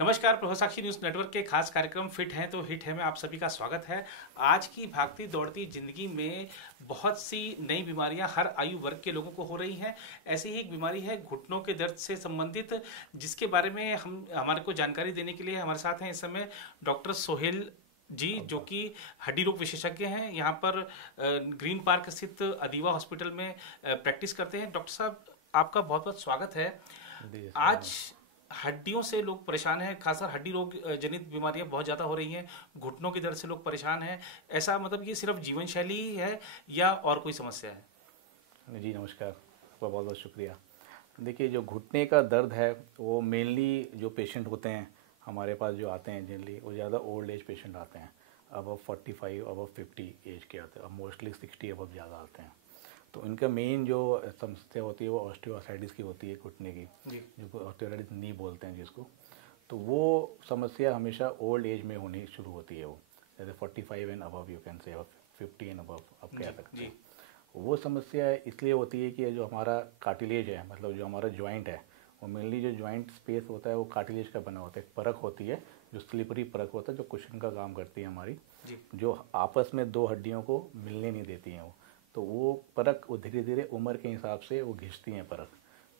नमस्कार, प्रभा साक्षी news network के खास कार्यक्रम फिट हैं तो हिट है में आप सभी का स्वागत है। आज की भागती दौड़ती जिंदगी में बहुत सी नई बीमारियां हर आयु वर्ग के लोगों को हो रही हैं। ऐसी ही एक बीमारी है घुटनों के दर्द से संबंधित, जिसके बारे में हमारे को जानकारी देने के लिए हमारे साथ हैं इस समय डॉक्टर सोहेल जी, जो कि हड्डी रोग विशेषज्ञ हैं। यहाँ पर ग्रीन पार्क स्थित अदीवा हॉस्पिटल में प्रैक्टिस करते हैं। डॉक्टर साहब, आपका बहुत बहुत स्वागत है। आज हड्डियों से लोग परेशान हैं, खासकर हड्डी रोग जनित बीमारियां बहुत ज़्यादा हो रही हैं। घुटनों के दर्द से लोग परेशान हैं। ऐसा मतलब ये सिर्फ जीवन शैली ही है या और कोई समस्या है? जी नमस्कार, आपका बहुत बहुत शुक्रिया। देखिए, जो घुटने का दर्द है वो मेनली जो पेशेंट होते हैं हमारे पास जो आते हैं जनरली वो ज़्यादा ओल्ड एज पेशेंट आते हैं। अब 45 अब 50 एज के आते हैं। अब मोस्टली 60 अब ज़्यादा आते हैं। तो इनका मेन जो समस्या होती है वो ऑस्टियोआर्थराइटिस की होती है, घुटने की, जो ऑस्टियोआर्थराइटिस नी बोलते हैं जिसको। तो वो समस्या हमेशा ओल्ड एज में होनी शुरू होती है। वो जैसे 45 and above, you can say 50 and above आप कह सकते हैं। वो समस्या इसलिए होती है कि जो हमारा कार्टिलेज है, मतलब जो हमारा जॉइंट है, वो मेनली जो जॉइंट स्पेस होता है वो कार्टिलेज का बना होता है। एक परख होती है जो स्लिपरी परख होता है, जो कुशन का काम करती है हमारी, जो आपस में दो हड्डियों को मिलने नहीं देती हैं। वो तो वो परख वो धीरे धीरे उम्र के हिसाब से वो घिसती हैं परख।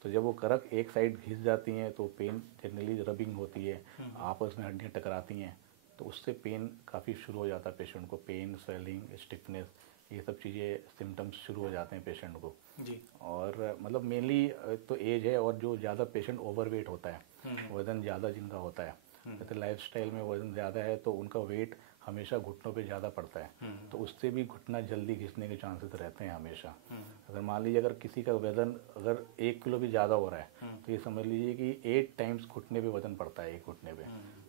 तो जब वो परख एक साइड घिस जाती हैं तो पेन जनरली रबिंग होती है, आपस में हड्डियाँ टकराती हैं, तो उससे पेन काफ़ी शुरू हो जाता है पेशेंट को। पेन, स्वेलिंग, स्टिफनेस, ये सब चीज़ें सिम्टम्स शुरू हो जाते हैं पेशेंट को जी। और मतलब मेनली तो एज है, और जो ज़्यादा पेशेंट ओवरवेट होता है, वज़न ज़्यादा जिनका होता है, जैसे लाइफस्टाइल में वज़न ज़्यादा है तो उनका वेट हमेशा घुटनों पे ज़्यादा पड़ता है। तो उससे भी घुटना जल्दी घिसने के चांसेस रहते हैं हमेशा। अगर मान लीजिए अगर किसी का वज़न अगर 1 किलो भी ज़्यादा हो रहा है तो ये समझ लीजिए कि 8 टाइम्स घुटने पे वज़न पड़ता है एक घुटने पे।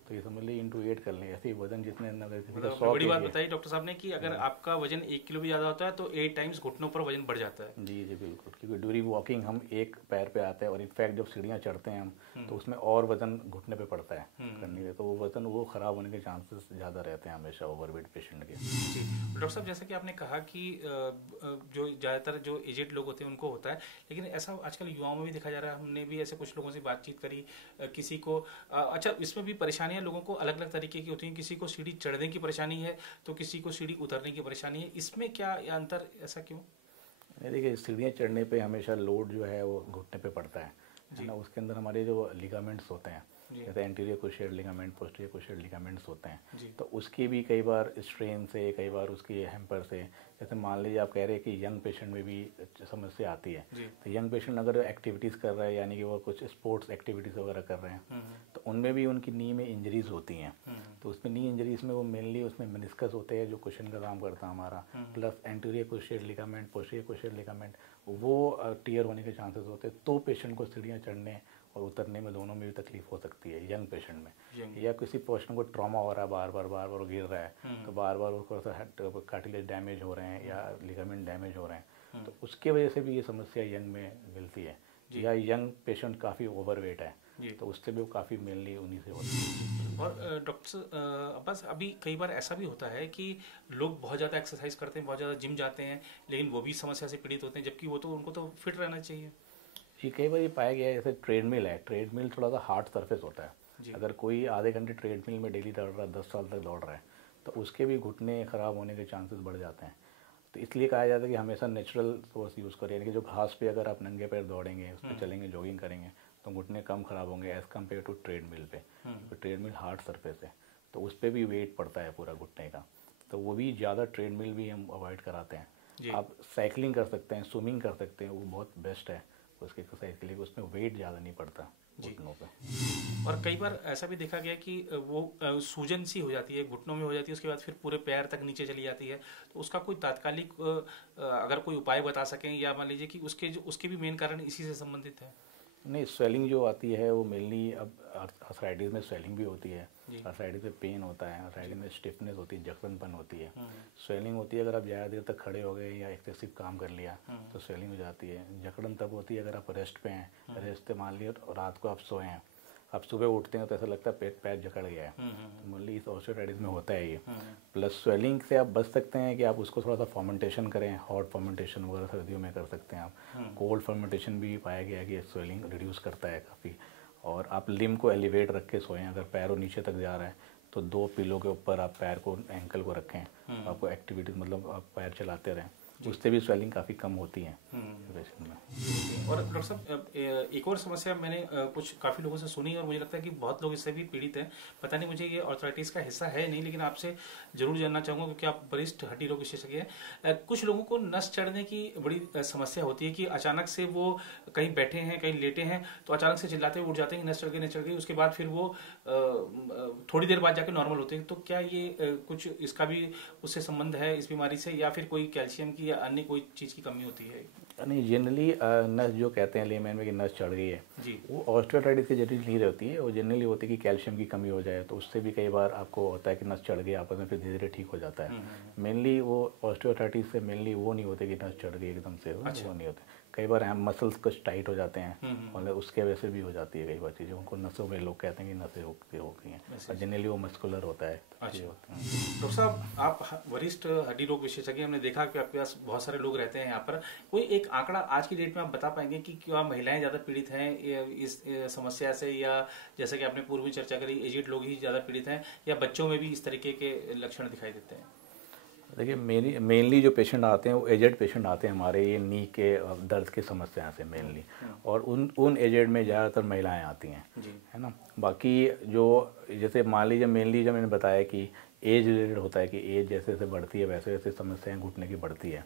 तो ये समझ लीजिए इंटू 8 कर लें, ऐसे ही वज़न जितने मतलब बड़ी बात बताई डॉक्टर साहब ने कि अगर आपका वजन 1 किलो भी ज़्यादा होता है तो 8 टाइम्स घुटनों पर वजन बढ़ जाता है। जी जी बिल्कुल, क्योंकि ड्यूरिंग वॉकिंग हम एक पैर पे आते हैं, और इनफैक्ट जब सीढ़ियाँ चढ़ते हैं हम तो उसमें और वज़न घुटने पे पड़ता है करने के, तो वो वज़न वो ख़राब होने के चांसेस ज़्यादा रहते हैं हमेशा ओवरवेट पेशेंट के। जी डॉक्टर साहब, जैसे कि आपने कहा कि जो ज़्यादातर जो एजेड लोग होते हैं उनको होता है, लेकिन ऐसा आजकल युवाओं में भी देखा जा रहा है। हमने भी ऐसे कुछ लोगों से बातचीत करी, किसी को अच्छा, इसमें भी परेशानियां लोगों को अलग अलग तरीके की होती हैं। किसी को सीढ़ी चढ़ने की परेशानी है तो किसी को सीढ़ी उतरने की परेशानी है। इसमें क्या अंतर, ऐसा क्यों? देखिए, सीढ़ियाँ चढ़ने पे हमेशा लोड जो है वो घुटने पे पड़ता है ना। उसके अंदर हमारे जो लिगामेंट्स होते हैं, जैसे anterior crucial ligament, posterior crucial ligaments होते हैं, तो उसकी भी कई बार स्ट्रेन से, कई बार उसकी हैम्पर से, जैसे मान लीजिए आप कह रहे हैं कि यंग पेशेंट में भी समस्या आती है। तो यंग पेशेंट अगर एक्टिविटीज़ कर रहा है, यानी कि वो कुछ स्पोर्ट्स एक्टिविटीज़ वगैरह कर रहे हैं, तो उनमें भी उनकी नी में इंजरीज होती हैं। तो उसमें नी इंजरीज में वो मेनली उसमें मेनिस्कस होते हैं जो कुशन का काम करता है हमारा, plus anterior crucial ligament, posterior crucial ligament, वो टियर होने के चांसेस होते हैं। तो पेशेंट को सीढ़ियाँ चढ़ने और उतरने में दोनों में भी तकलीफ हो सकती है यंग पेशेंट में। या किसी पेशेंट को ट्रॉमा हो रहा है, बार बार गिर रहा है, तो बार बार उसको कार्टिलेज डैमेज हो रहे हैं या लिगामेंट डैमेज हो रहे हैं, तो उसके वजह से भी ये समस्या यंग में मिलती है। या यंग पेशेंट काफ़ी ओवरवेट है तो उससे भी वो काफ़ी मेनली उन्हीं से होती है। और डॉक्टर बस अभी कई बार ऐसा भी होता है कि लोग बहुत ज़्यादा एक्सरसाइज करते हैं, बहुत ज़्यादा जिम जाते हैं, लेकिन वो भी समस्या से पीड़ित होते हैं, जबकि वो तो उनको तो फिट रहना चाहिए। जी, कई बार ये पाया गया है, जैसे ट्रेडमिल है, ट्रेडमिल थोड़ा सा हार्ड सरफेस होता है। अगर कोई आधे घंटे ट्रेडमिल में डेली दौड़ रहा है, 10 साल तक दौड़ रहा है, तो उसके भी घुटने ख़राब होने के चांसेस बढ़ जाते हैं। तो इसलिए कहा जाता है कि हमेशा नेचुरल सोर्स यूज़ करें, यानी कि जो घास पे अगर आप नंगे पैर दौड़ेंगे, उस पर चलेंगे, जॉगिंग करेंगे, तो घुटने कम ख़राब होंगे एज़ कम्पेयर टू ट्रेडमिल पे। तो ट्रेडमिल हार्ड सरफेस है, तो उस पर भी वेट पड़ता है पूरा घुटने का। तो वो भी ज़्यादा ट्रेडमिल भी हम अवॉइड कराते हैं। आप साइकिलिंग कर सकते हैं, स्विमिंग कर सकते हैं, वो बहुत बेस्ट है उसके एक्सरसाइज के लिए, उसमें वेट ज़्यादा नहीं पड़ता घुटनों पे। और कई बार ऐसा भी देखा गया कि वो सूजन सी हो जाती है, घुटनों में हो जाती है, उसके बाद फिर पूरे पैर तक नीचे चली जाती है। तो उसका कोई तात्कालिक अगर कोई उपाय बता सकें, या मान लीजिए कि उसके भी मेन कारण इसी से संबंधित है? नहीं, स्वेलिंग जो आती है वो मेनली अब आर्थराइटिस में स्वेलिंग भी होती है। आर्थराइटिस में पेन होता है, आर्थराइटिस में स्टिफनेस होती है, जकड़नपन होती है, स्वेलिंग होती है अगर आप ज़्यादा देर तक खड़े हो गए या एक्सेसिव काम कर लिया तो स्वेलिंग हो जाती है। जकड़न तब होती है अगर आप रेस्ट पे हैं, रेस्ट पे मान लिया रात को आप सोए हैं, आप सुबह उठते हैं तो ऐसा लगता है पैर जकड़ गया है, तो मोस्टली इस ऑस्टियोआर्थराइटिस में होता है ये। प्लस स्वेलिंग से आप बच सकते हैं कि आप उसको थोड़ा सा फर्मेंटेशन करें, हॉट फर्मेंटेशन वगैरह सर्दियों में कर सकते हैं आप। कोल्ड फर्मेंटेशन भी पाया गया है कि स्वेलिंग रिड्यूस करता है काफ़ी। और आप लिम को एलिवेट रख के सोएं। अगर पैर और नीचे तक जा रहा है तो 2 पिलो के ऊपर आप पैर को, एंकल को रखें। आपको एक्टिविटी मतलब आप पैर चलाते रहें, उससे भी स्वेलिंग काफ़ी कम होती है पेशेंट में। और डॉक्टर साहब एक और समस्या मैंने कुछ काफ़ी लोगों से सुनी और मुझे लगता है कि बहुत लोग इससे भी पीड़ित हैं। पता नहीं मुझे ये आर्थराइटिस का हिस्सा है नहीं, लेकिन आपसे जरूर जानना चाहूँगा क्योंकि आप वरिष्ठ हड्डी रोग विशेषज्ञ हैं। कुछ लोगों को नस चढ़ने की बड़ी समस्या होती है कि अचानक से वो कहीं बैठे हैं, कहीं लेटे हैं, तो अचानक से चिल्लाते हुए उठ जाते हैं नस चढ़ गई, नस चढ़ गई। उसके बाद फिर वो थोड़ी देर बाद जाकर नॉर्मल होते हैं। तो क्या ये कुछ इसका भी उससे संबंध है इस बीमारी से, या फिर कोई कैल्शियम की या अन्य कोई चीज़ की कमी होती है? नहीं, जनरली नस जो कहते हैं लेमैन में कि नस चढ़ गई है जी, वो ऑस्टियोआर्थराइटिस की जनरली नहीं रहती है। वो जनरली होती है कि कैल्शियम की कमी हो जाए, तो उससे भी कई बार आपको होता है कि नस चढ़ गई आपस में, फिर धीरे धीरे ठीक हो जाता है। मेनली वो ऑस्टियोआर्थराइटिस से मेनली वो नहीं होते कि नस चढ़ गई एकदम से, वो नहीं होते। कई बार मसल्स कुछ टाइट हो जाते हैं, मतलब उसके वजह से भी हो जाती है कई बार चीज़ें। उनको नसों में लोग कहते हैं कि नसें हो गई हैं, और जनरली वो मस्कुलर होता है। अच्छा डॉक्टर साहब, आप वरिष्ठ हड्डी रोग विशेषज्ञ, हमने देखा कि आपके पास बहुत सारे लोग रहते हैं यहाँ पर। कोई एक आंकड़ा आज की डेट में आप बता पाएंगे कि क्या महिलाएं ज़्यादा पीड़ित हैं इस समस्या से, या जैसे कि आपने पूर्व में चर्चा करी एजेड लोग ही ज़्यादा पीड़ित हैं, या बच्चों में भी इस तरीके के लक्षण दिखाई देते हैं? देखिए, मेनली जो पेशेंट आते हैं वो एजेड पेशेंट आते हैं हमारे, ये नी के दर्द की समस्या से मेनली। और उन एजेड में ज़्यादातर महिलाएं आती हैं, है ना। बाकी जो जैसे मान लीजिए मेनली जो मैंने बताया कि एज रिलेटेड होता है कि एज जैसे जैसे बढ़ती है वैसे वैसे समस्याएं घुटने की बढ़ती है।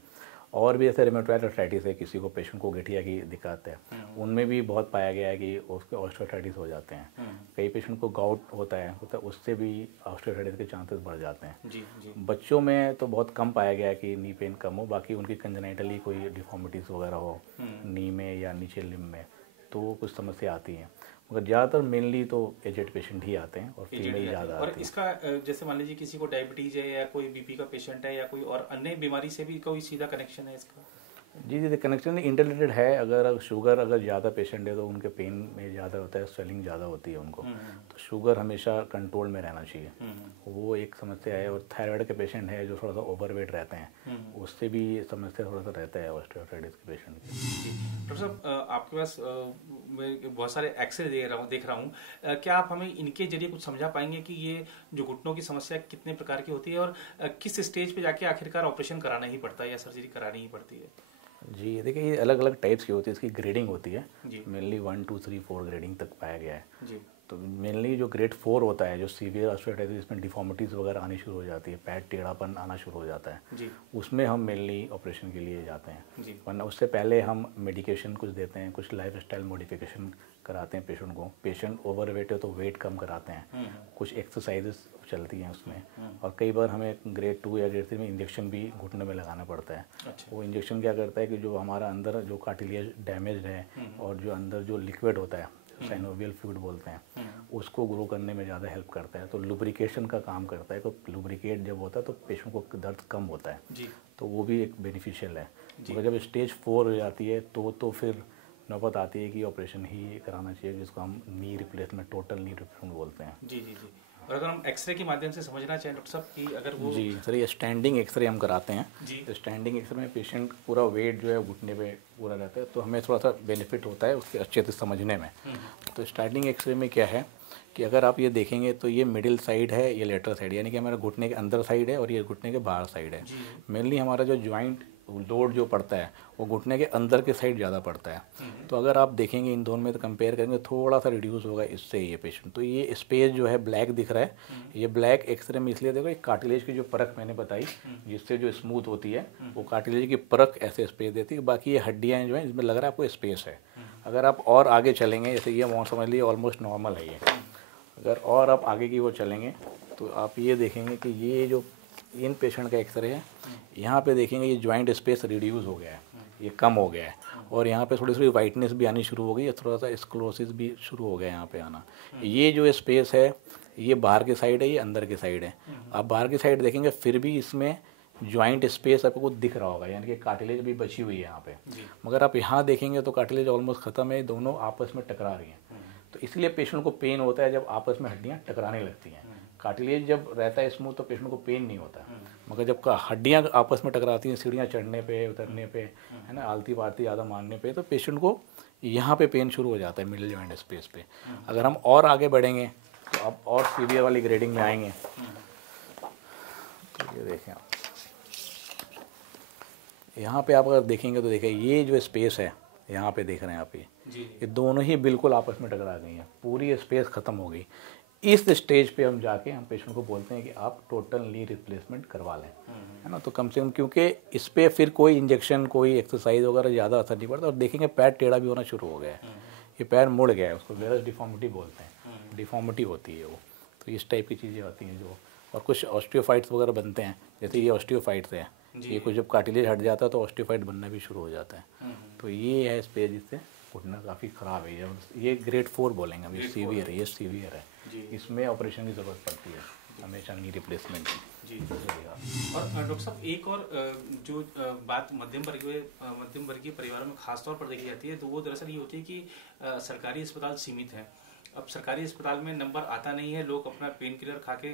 और भी जैसे रेमेटॉइड आर्थराइटिस है, किसी को पेशेंट को गठिया की दिक्कत है, उनमें भी बहुत पाया गया है कि उसके ऑस्टियोआर्थराइटिस हो जाते हैं। कई पेशेंट को गाउट होता है उससे भी ऑस्टियोआर्थराइटिस के चांसेस बढ़ जाते हैं। जी, जी। बच्चों में तो बहुत कम पाया गया है कि नी पेन कम हो, बाकी उनकी कंजेनाइटली कोई डिफॉर्मिटीज़ वगैरह हो नी में या नीचे लिम्ब में, तो कुछ समस्या आती हैं। मगर ज़्यादातर मेनली तो एजेड पेशेंट ही आते हैं और फीमेल ज़्यादा आती हैं। और इसका जैसे मान लीजिए किसी को डायबिटीज है या कोई बीपी का पेशेंट है या कोई और अन्य बीमारी से भी कोई सीधा कनेक्शन है इसका? जी जी, कनेक्शन इंटरलेटेड है। अगर शुगर अगर ज़्यादा पेशेंट है तो उनके पेन में ज़्यादा होता है, स्वेलिंग ज़्यादा होती है उनको, तो शुगर हमेशा कंट्रोल में रहना चाहिए, वो एक समस्या है। और थायराइड के पेशेंट है जो थोड़ा सा ओवरवेट रहते हैं, उससे भी समस्या थोड़ा सा रहता है ऑस्टियोआर्थराइटिस के पेशेंट की। डॉक्टर साहब, आपके पास मैं बहुत सारे एक्सरे देख रहा हूँ, क्या आप हमें इनके जरिए कुछ समझा पाएंगे कि ये जो घुटनों की समस्या कितने प्रकार की होती है और किस स्टेज पे जाके आखिरकार ऑपरेशन कराना ही पड़ता है या सर्जरी करानी ही पड़ती है? जी देखिए, ये अलग अलग टाइप्स की होती है, इसकी ग्रेडिंग होती है। मेनली 1 2 3 4 ग्रेडिंग तक पाया गया है। जी। तो मेनली जो ग्रेड 4 होता है, जो सीवियर ऑस्टियोआर्थराइटिस, इसमें डिफॉर्मिटीज़ वगैरह आनी शुरू हो जाती है, पैर टेढ़ापन आना शुरू हो जाता है जी। उसमें हम मेनली ऑपरेशन के लिए जाते हैं जी। वरना उससे पहले हम मेडिकेशन कुछ देते हैं, कुछ लाइफस्टाइल मॉडिफिकेशन कराते हैं पेशेंट को। पेशेंट ओवरवेट है तो वेट कम कराते हैं, कुछ एक्सरसाइजेस चलती हैं उसमें, और कई बार हमें ग्रेड 2 या ग्रेड 3 में इंजेक्शन भी घुटने में लगाना पड़ता है। अच्छा। वो इंजेक्शन क्या करता है कि जो हमारा अंदर जो कार्टिलेज डैमेज है और जो अंदर जो लिक्विड होता है, साइनोवियल फ्लूइड बोलते हैं, उसको ग्रो करने में ज़्यादा हेल्प करता है, तो लुब्रिकेशन का काम करता है। तो लुब्रिकेट जब होता है तो पेशेंट को दर्द कम होता है जी। तो वो भी एक बेनिफिशियल है। मगर जब स्टेज 4 हो जाती है तो फिर नौबत आती है कि ऑपरेशन ही कराना चाहिए, जिसको हम knee replacement, total knee replacement बोलते हैं। जी जी जी। और अगर हम एक्सरे के माध्यम से समझना चाहें डॉक्टर साहब कि अगर वो... जी सर, ये स्टैंडिंग एक्सरे हम कराते हैं। जी। तो स्टैंडिंग एक्सरे में पेशेंट पूरा वेट जो है घुटने पे पूरा रहता है, तो हमें थोड़ा सा बेनिफिट होता है उसके अच्छे से समझने में। तो स्टैंडिंग एक्सरे में क्या है कि अगर आप ये देखेंगे तो ये मिडिल साइड है, ये लेटरल साइड, यानी कि हमारा घुटने के अंदर साइड है और ये घुटने के बाहर साइड है। मेनली हमारा जो ज्वाइंट लोड जो पड़ता है वो घुटने के अंदर के साइड ज़्यादा पड़ता है। तो अगर आप देखेंगे इन दोनों में तो कंपेयर करेंगे थोड़ा सा रिड्यूस होगा इससे ये पेशेंट। तो ये स्पेस जो है ब्लैक दिख रहा है, ये ब्लैक एक्सरे में इसलिए देखो, एक कार्टिलेज की जो परख मैंने बताई जिससे जो स्मूथ होती है वो कार्टिलेज की परख ऐसे स्पेस देती है। बाकी ये हड्डियाँ जो हैं इसमें लग रहा है आपको स्पेस है। अगर आप और आगे चलेंगे, जैसे ये वो समझ लीजिए ऑलमोस्ट नॉर्मल है ये, अगर और आप आगे की वो चलेंगे तो आप ये देखेंगे कि ये जो इन पेशेंट का एक्सरे है, यहाँ पे देखेंगे ये ज्वाइंट स्पेस रिड्यूस हो गया है, ये कम हो गया है, और यहाँ पे थोड़ी सी वाइटनेस भी आनी शुरू हो गई है, थोड़ा सा स्क्लोसिस भी शुरू हो गया यहाँ पे आना। ये जो स्पेस है ये बाहर के साइड है, ये अंदर के साइड है। आप बाहर की साइड देखेंगे फिर भी इसमें ज्वाइंट स्पेस आपको दिख रहा होगा, यानी कि कार्टिलेज भी बची हुई है यहाँ पे। मगर आप यहाँ देखेंगे तो कार्टिलेज ऑलमोस्ट ख़त्म है, दोनों आपस में टकरा रही हैं। तो इसलिए पेशेंट को पेन होता है जब आपस में हड्डियाँ टकराने लगती हैं। कार्टिलेज जब रहता है स्मूथ तो पेशेंट को पेन नहीं होता, मगर जब हड्डियाँ आपस में टकराती हैं सीढ़ियाँ चढ़ने पे उतरने पे, है ना, आलती पालती ज़्यादा मारने पे, तो पेशेंट को यहाँ पे पेन शुरू हो जाता है मिडिल जॉइंट स्पेस पे। अगर हम और आगे बढ़ेंगे तो अब और सीवियर वाली ग्रेडिंग में आएंगे। तो ये देखें आप, यहाँ पे आप अगर देखेंगे तो देखिए ये जो स्पेस है यहाँ पे देख रहे हैं आप, ये दोनों ही बिल्कुल आपस में टकरा गई हैं, पूरी स्पेस ख़त्म हो गई। इस स्टेज पे हम जाके हम पेशेंट को बोलते हैं कि आप टोटल नी रिप्लेसमेंट करवा लें, है ना। तो कम से कम, क्योंकि इस पर फिर कोई इंजेक्शन कोई एक्सरसाइज वगैरह ज़्यादा असर नहीं पड़ता। और देखेंगे पैर टेढ़ा भी होना शुरू हो गया है, ये पैर मुड़ गया है, उसको वेरस डिफॉर्मिटी बोलते हैं, डिफॉर्मिटी होती है वो। तो इस टाइप की चीज़ें होती हैं जो, और कुछ ऑस्टियोफाइट्स वगैरह बनते हैं, जैसे ये ऑस्टियोफाइट्स हैं, ये कुछ जब कार्टिलेज हट जाता है तो ऑस्टियोफाइट बनना भी शुरू हो जाता है। तो ये है स्पेस जिससे घुटना काफ़ी ख़राब है। ये ग्रेड 4 बोलेंगे हम, ये सीवियर है, ये सीवियर है, इसमें ऑपरेशन की ज़रूरत पड़ती है हमेशा, नी रिप्लेसमेंट की। और डॉक्टर साहब एक और जो बात मध्यम वर्गीय परिवारों में खासतौर पर देखी जाती है, तो वो दरअसल ये होती है कि सरकारी अस्पताल सीमित हैं। अब सरकारी अस्पताल में नंबर आता नहीं है, लोग अपना पेन किलर खा के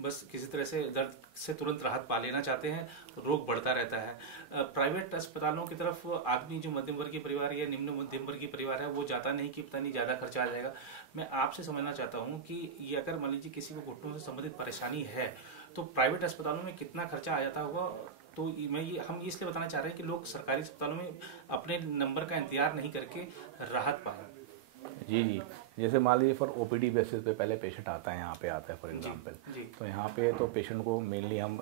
बस किसी तरह से दर्द से तुरंत राहत पा लेना चाहते हैं, रोग बढ़ता रहता है। प्राइवेट अस्पतालों की तरफ आदमी जो मध्यम वर्गीय परिवार या निम्न मध्यम वर्गीय परिवार है वो जाता नहीं कि पता नहीं ज़्यादा खर्चा आ जाएगा। मैं आपसे समझना चाहता हूँ कि ये अगर मान लीजिए किसी को घुटनों से संबंधित परेशानी है तो प्राइवेट अस्पतालों में कितना खर्चा आ जाता होगा। तो हम इसलिए बताना चाह रहे हैं कि लोग सरकारी अस्पतालों में अपने नंबर का इंतजार नहीं करके राहत पाएं। जी, जैसे मान लीजिए फॉर ओपीडी बेसिस पे पहले पेशेंट आता है, यहाँ पे आता है फॉर एग्जांपल, तो यहाँ पे तो पेशेंट को मेनली हम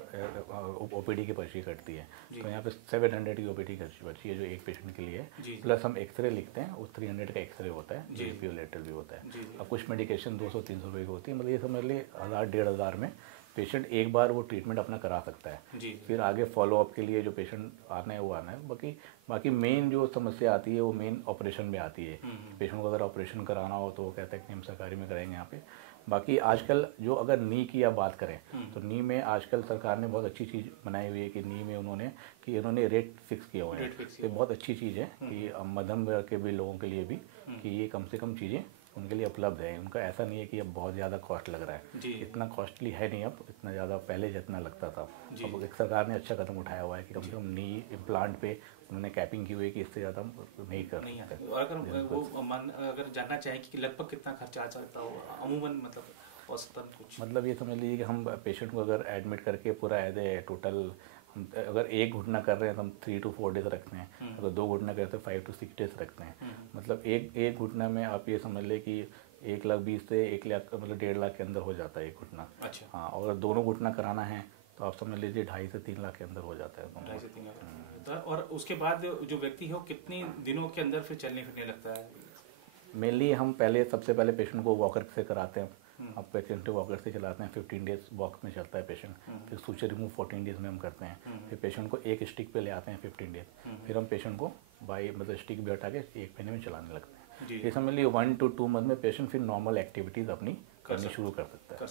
ओपीडी की पर्ची कटती है, तो यहाँ पे 700 की ओपीडी पर्ची है जो एक पेशेंट के लिए है, प्लस हम एक्सरे लिखते हैं, उस 300 का एक्सरे होता है, जेपीओ लेटर भी होता है। अब कुछ मेडिकेशन 200-300 रुपये की होती है, मतलब ये समझ लीजिए 1000-1500 में पेशेंट एक बार वो ट्रीटमेंट अपना करा सकता है। फिर आगे फॉलोअप के लिए जो पेशेंट आना है वो आना है। बाकी मेन जो समस्या आती है वो मेन ऑपरेशन में आती है। पेशेंट को अगर ऑपरेशन कराना हो तो वो कहते हैं कि हम सरकारी में कराएंगे यहाँ पे। बाकी आजकल जो अगर नी की आप बात करें तो नी में आजकल सरकार ने बहुत अच्छी चीज़ बनाई हुई है कि नी में उन्होंने रेट फिक्स किया हुआ है। ये बहुत अच्छी चीज़ है कि मध्यम वर्ग के भी लोगों के लिए भी कि ये कम से कम चीज़ें उनके लिए उपलब्ध है। उनका ऐसा नहीं है कि अब बहुत ज़्यादा कॉस्ट लग रहा है, इतना कॉस्टली है नहीं अब, इतना ज़्यादा पहले जितना लगता था। अब एक सरकार ने अच्छा कदम उठाया हुआ है कि कम से कम नी इम्प्लांट पे उन्होंने कैपिंग की हुई है कि इससे ज़्यादा नहीं कर सकते। अगर जानना चाहें कि लगभग कितना खर्चा आ सकता हो अमूमन, मतलब औसतन कुछ, मतलब ये समझ लीजिए कि हम पेशेंट को अगर एडमिट करके पूरा एज ए टोटल, हम अगर एक घुटना कर रहे हैं तो हम 3 to 4 डेज रखते हैं, अगर 2 घुटना करते हैं 5 to 6 डेज रखते हैं। मतलब एक घुटना में आप ये समझ लें कि 1,20,000 से 1 लाख, मतलब 1.5 लाख के अंदर हो जाता है एक घुटना। अच्छा। हाँ, और अगर दोनों घुटना कराना है तो आप समझ लीजिए 2.5 से 3 लाख के अंदर हो जाता है। 2.5 से 3 लाख। और उसके बाद जो व्यक्ति है वो कितने दिनों के अंदर फिर चलने फिरने लगता है? मेनली हम सबसे पहले पेशेंट को वॉकर से कराते हैं। अब पेशेंट वॉकर से चलाते हैं, 15 डेज वॉक में चलता है पेशेंट। फिर सूचर रिमूव 14 डेज में हम करते हैं। फिर पेशेंट को एक स्टिक पे ले आते हैं 15 डेज। फिर हम पेशेंट को मतलब स्टिक भी हटा के 1 महीने में चलाने लगते हैं। ये समझ लीजिए 1 to 2 मंथ में पेशेंट फिर नॉर्मल एक्टिविटीज़ अपनी करनी शुरू कर सकता है।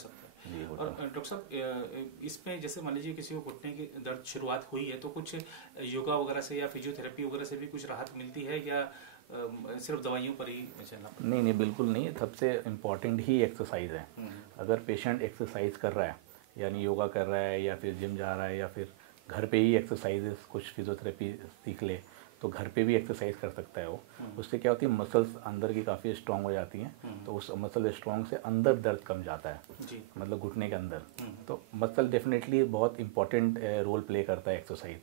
जी। और डॉक्टर साहब इसमें जैसे मान लीजिए किसी को घुटने की दर्द शुरुआत हुई है तो कुछ योगा वगैरह से या फिजियोथेरेपी वगैरह से भी कुछ राहत मिलती है या सिर्फ दवाइयों पर ही चलना? नहीं, बिल्कुल नहीं। सबसे इम्पॉर्टेंट ही एक्सरसाइज है। अगर पेशेंट एक्सरसाइज कर रहा है, यानी योगा कर रहा है या फिर जिम जा रहा है या फिर घर पे ही एक्सरसाइजेस कुछ फिजियोथेरेपी सीख ले तो घर पे भी एक्सरसाइज कर सकता है वो। उससे क्या होती है, मसल्स अंदर की काफ़ी स्ट्रांग हो जाती हैं, तो उस मसल स्ट्रांग से अंदर दर्द कम जाता है, मतलब घुटने के अंदर। तो मसल डेफिनेटली बहुत इंपॉर्टेंट रोल प्ले करता है एक्सरसाइज,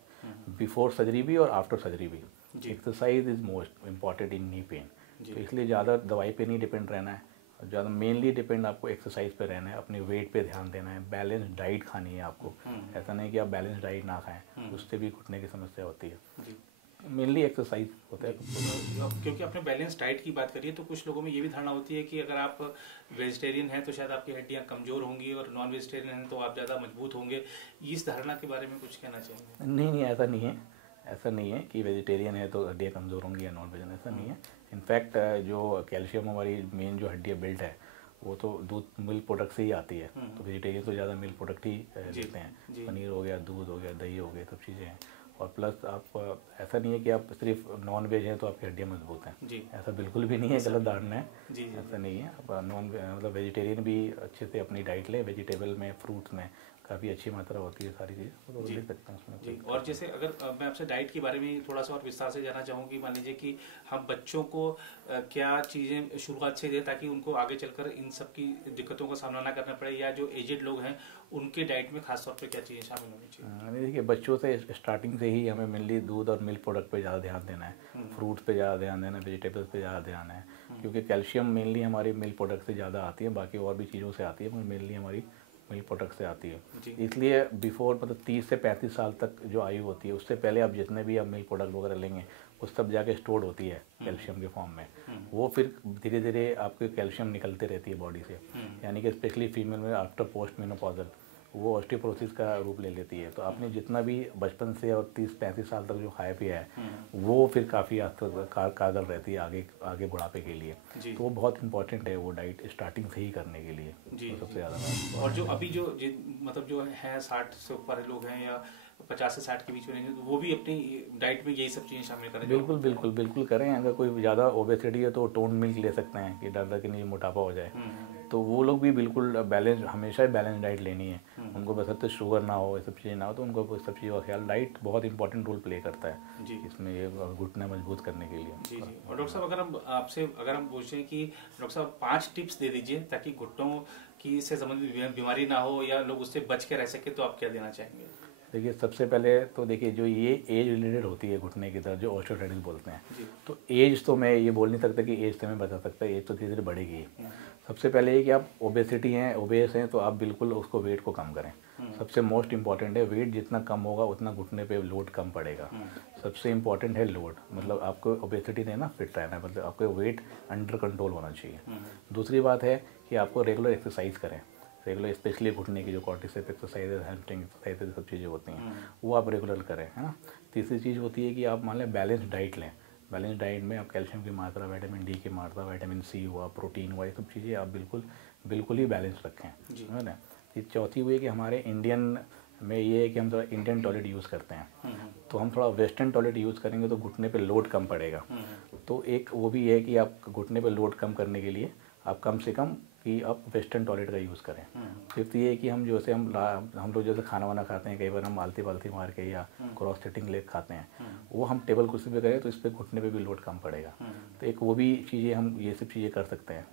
बिफोर सर्जरी भी और आफ्टर सर्जरी भी। Exercise is most important in knee pain. तो इसलिए ज़्यादा दवाई पे नहीं डिपेंड रहना है, ज़्यादा मेनली डिपेंड आपको एक्सरसाइज पे रहना है, अपने वेट पे ध्यान देना है, बैलेंस डाइट खानी है आपको। ऐसा नहीं कि आप बैलेंस डाइट ना खाएं, उससे भी घुटने की समस्या होती है। मेनली एक्सरसाइज होता है। क्योंकि आपने बैलेंस डाइट की बात करी है तो कुछ लोगों में ये भी धारणा होती है कि अगर आप वेजिटेरियन हैं तो शायद आपकी हड्डियां कमज़ोर होंगी और नॉन वेजिटेरियन हैं तो आप ज़्यादा मजबूत होंगे। इस धारणा के बारे में कुछ कहना चाहेंगे? नहीं, ऐसा नहीं है कि वेजिटेरियन है तो हड्डियाँ कमज़ोर होंगी या नॉन वेजिटेरियन, ऐसा नहीं है। इनफैक्ट जो कैल्शियम हमारी मेन जो हड्डियाँ बिल्ट है वो तो दूध मिल्क प्रोडक्ट से ही आती है। तो वेजिटेरियन तो ज़्यादा मिल्क प्रोडक्ट ही लेते हैं, पनीर हो गया, दूध हो गया, दही हो गया, सब चीज़ें हैं। और प्लस आप ऐसा नहीं है कि आप सिर्फ नॉन वेज हैं तो आपकी हड्डियाँ मजबूत हैं, ऐसा बिल्कुल भी नहीं है, गलत धारणा है। ऐसा नहीं है। आप मतलब वेजिटेरियन भी अच्छे से अपनी डाइट लें, वेजिटेबल में, फ्रूट्स में, काफ़ी अच्छी मात्रा होती है सारी चीज़, तो ले सकते हैं उसमें। जी, और जैसे अगर मैं आपसे डाइट के बारे में थोड़ा सा और विस्तार से जानना चाहूँ कि मान लीजिए कि हम बच्चों को क्या चीज़ें शुरुआत से दें ताकि उनको आगे चलकर इन सब की दिक्कतों का सामना ना करना पड़े, या जो एजेड लोग हैं उनके डाइट में खास तौर पर क्या चीज़ें शामिल होनी चाहिए? देखिए, बच्चों से स्टार्टिंग से ही हमें मेनली दूध और मिल्क प्रोडक्ट पे ज़्यादा ध्यान देना है, फ्रूट्स पे ज़्यादा ध्यान देना है, वेजिटेबल्स पे ज़्यादा ध्यान है, क्योंकि कैल्शियम मेनली हमारी मिल्क प्रोडक्ट से ज़्यादा आती है, बाकी और भी चीज़ों से आती है, मगर मेनली हमारी मिल्क प्रोडक्ट से आती है। इसलिए बिफोर मतलब 30 से 35 साल तक जो आयु होती है, उससे पहले आप जितने भी आप मिल्क प्रोडक्ट वगैरह लेंगे वो सब जाके स्टोर्ड होती है कैल्शियम के फॉर्म में। वो फिर धीरे धीरे आपके कैल्शियम निकलते रहती है बॉडी से, यानी कि स्पेशली फीमेल में आफ्टर पोस्ट मेनोपॉजल वो ऑस्टियोपोरोसिस का रूप ले लेती है। तो आपने जितना भी बचपन से और 30-35 साल तक जो खाया पिया है वो फिर काफ़ी हद तक कारगर रहती है आगे बुढ़ापे के लिए। तो वो बहुत इंपॉर्टेंट है वो डाइट स्टार्टिंग से ही करने के लिए जी, तो सबसे ज़्यादा। और जो अभी जो मतलब जो है 60 से ऊपर लोग हैं या 50 से 60 के बीच में रहेंगे, तो वो भी अपनी डाइट में यही सब चीज़ें शामिल करें? बिल्कुल करें। अगर कोई ज़्यादा ओबेसिटी है तो टोन मिल्क ले सकते हैं कि डर कि नहीं मोटापा हो जाए, तो वो लोग भी बिल्कुल बैलेंस, हमेशा ही बैलेंस डाइट लेनी है उनको, बस तो शुगर ना हो, ये सब चीज़ें ना हो, तो उनको सब चीज़ों का ख्याल, डाइट बहुत इंपॉर्टेंट रोल प्ले करता है जी इसमें, ये घुटना मजबूत करने के लिए। जी। और डॉक्टर साहब, अगर हम पूछें कि डॉक्टर साहब 5 टिप्स दे दीजिए ताकि घुटनों की से संबंधित बीमारी ना हो या लोग उससे बच के रह सके, तो आप क्या देना चाहेंगे? देखिए, सबसे पहले तो देखिए जो ये एज रिलेटेड होती है घुटने की दर्द, जो ऑस्टियोआर्थराइटिस बोलते हैं, तो एज तो मैं ये बोल नहीं सकता कि एज से मैं बता सकता, एज तो धीरे धीरे बढ़ेगी। सबसे पहले ये कि आप ओबेस हैं तो आप बिल्कुल उसको वेट को कम करें। सबसे मोस्ट इम्पॉर्टेंट है, वेट जितना कम होगा उतना घुटने पे लोड कम पड़ेगा। सबसे इम्पॉर्टेंट है लोड, मतलब आपको ओबेसिटी नहीं ना, फिट रहना है, मतलब आपको वेट अंडर कंट्रोल होना चाहिए। दूसरी बात है कि आपको रेगुलर एक्सरसाइज करें, रेगुलर, स्पेशली घुटने की जो कॉर्टिसेप एक्सरसाइज है, हैमस्ट्रिंग एक्सरसाइज, सब चीज़ें होती हैं वो आप रेगुलर करें, है ना। तीसरी चीज़ होती है कि आप मान लें बैलेंस डाइट लें। बैलेंस डाइट में आप कैल्शियम की मात्रा, विटामिन डी की मात्रा, विटामिन सी हुआ, प्रोटीन हुआ, ये सब चीज़ें आप बिल्कुल ही बैलेंस रखें, है ना। चौथी हुई कि हमारे इंडियन में ये है कि हम थोड़ा इंडियन टॉयलेट यूज़ करते हैं, तो हम थोड़ा वेस्टर्न टॉयलेट यूज़ करेंगे तो घुटने पे लोड कम पड़ेगा। तो एक वो भी है कि आप घुटने पे लोड कम करने के लिए आप कम से कम कि आप वेस्टर्न टॉयलेट का यूज़ करें। फिफ्थ ये है कि हम जैसे हम लोग जैसे खाना वाना खाते हैं, कई बार हम आलती पालती मार के या क्रॉस सिटिंग लेग खाते हैं, वो हम टेबल कुर्सी पे करें तो इस पर घुटने पे भी लोड कम पड़ेगा। तो एक वो भी चीज़ें हम ये सब चीज़ें कर सकते हैं,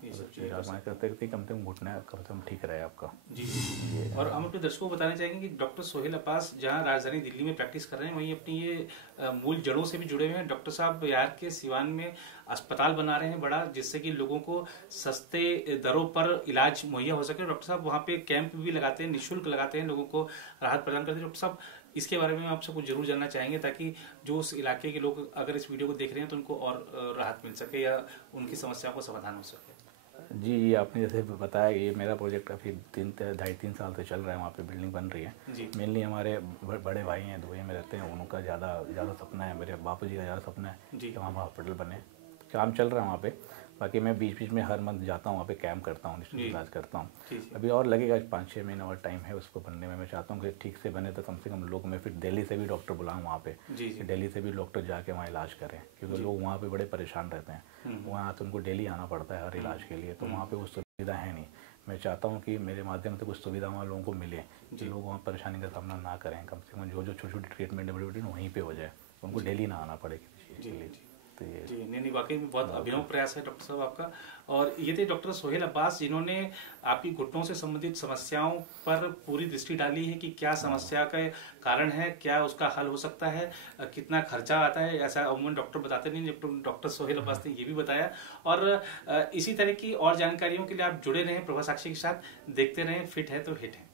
करते कम से कम घुटना कम से कम ठीक रहे आपका। जी। और हम अपने दर्शकों को बताना चाहेंगे कि डॉक्टर सोहेल अब्बास जहाँ राजधानी दिल्ली में प्रैक्टिस कर रहे हैं, वहीं अपनी ये मूल जड़ों से भी जुड़े हुए हैं। डॉक्टर साहब बिहार के सिवान में अस्पताल बना रहे हैं बड़ा, जिससे कि लोगों को सस्ते दरों पर इलाज मुहैया हो सके। डॉक्टर साहब वहाँ पे कैंप भी लगाते हैं, निःशुल्क लगाते हैं, लोगों को राहत प्रदान करते हैं। डॉक्टर साहब, इसके बारे में आपसे कुछ जरूर जानना चाहेंगे ताकि जो उस इलाके के लोग अगर इस वीडियो को देख रहे हैं तो उनको और राहत मिल सके या उनकी समस्याओं का समाधान हो सके। जी, आपने जैसे बताया, ये मेरा प्रोजेक्ट अभी 3 साल से चल रहा है, वहाँ पे बिल्डिंग बन रही है। मेनली हमारे बड़े भाई हैं, दुबई में रहते हैं, उनका ज़्यादा सपना है, मेरे बापू जी का ज़्यादा सपना है कि वहाँ हॉस्पिटल बने। काम चल रहा है वहाँ पे। बाकी मैं बीच में हर मंथ जाता हूँ, वहाँ पे कैंप करता हूँ, इलाज करता हूँ। अभी और लगेगा 5-6 महीने और टाइम है उसको बनने में। मैं चाहता हूँ कि ठीक से बने तो कम से कम लोग, मैं फिर दिल्ली से भी डॉक्टर बुलाऊँ वहाँ पे, दिल्ली से भी डॉक्टर जाके वहाँ इलाज करें, क्योंकि लोग वहाँ पे बड़े परेशान रहते हैं। वहाँ तो उनको डेली आना पड़ता है हर इलाज के लिए, तो वहाँ पे वो सुविधा है नहीं। मैं चाहता हूँ कि मेरे माध्यम से कुछ सुविधा वहाँ लोगों को मिले, कि लोग वहाँ परेशानी का सामना ना करें, कम से कम जो छोटी-छोटी ट्रीटमेंट वहीं पे हो जाए, उनको डेली ना आना पड़े किसी चीज़ के लिए। जी, नहीं, वाकई में बहुत अभिनव प्रयास है डॉक्टर साहब आपका। और ये थे डॉक्टर सोहेल अब्बास, जिन्होंने आपकी घुटनों से संबंधित समस्याओं पर पूरी दृष्टि डाली है कि क्या समस्या का कारण है, क्या उसका हल हो सकता है, कितना खर्चा आता है। ऐसा अमूमन डॉक्टर बताते नहीं, जब डॉक्टर सोहेल अब्बास ने ये भी बताया। और इसी तरह की और जानकारियों के लिए आप जुड़े रहें प्रभा साक्षी के साथ, देखते रहें फिट है तो हिट है।